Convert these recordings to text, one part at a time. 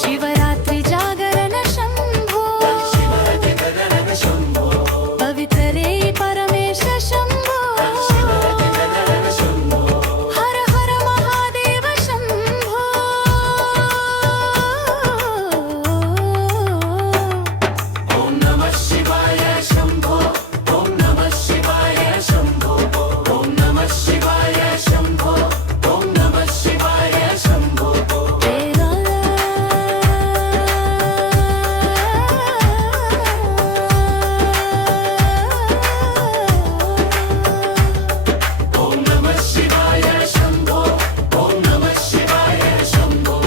शिवरात्रि जागरण शम्भो पवित्रे परमेश शम्भो हर हर महादेव शम्भो ॐ नमः शिवाय शम्भो ॐ नमः शिवाय शम्भो ॐ नमः शिवाय शम्भो ॐ नमः शिवाय शम्भो ॐ नमः शिवाय शम्भो ॐ नमः शिवाय शम्भो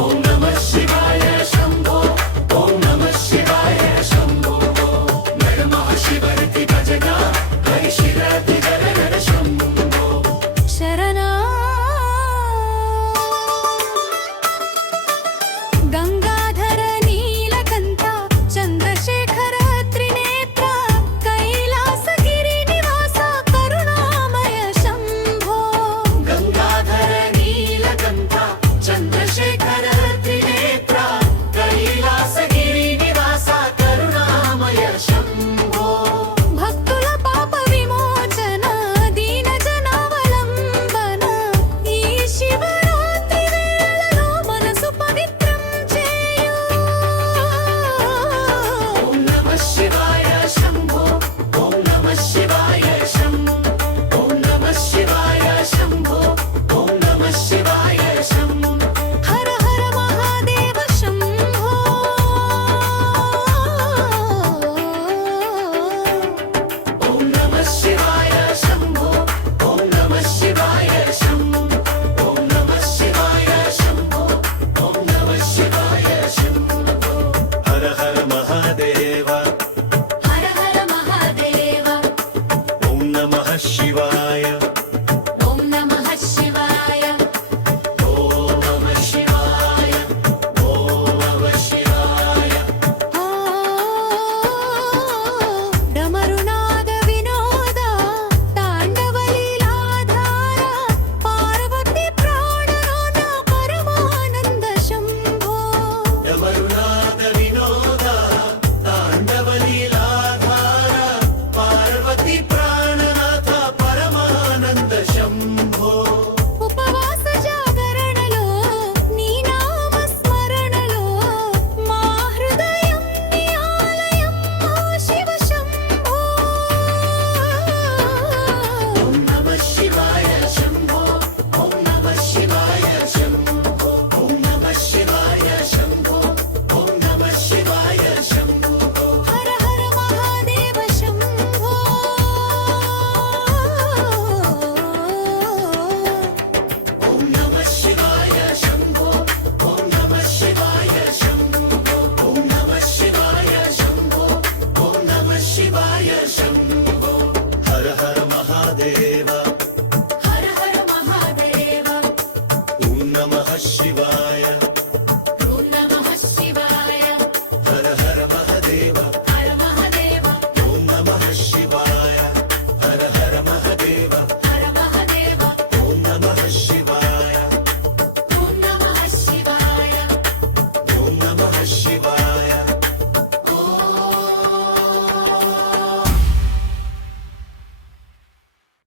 ॐ नमः शिवाय शम्भो ॐ नमः शिवाय शम्भो नमः शिवरति गजगा हरिशिरति गरगर शम्भो शरणा गंगा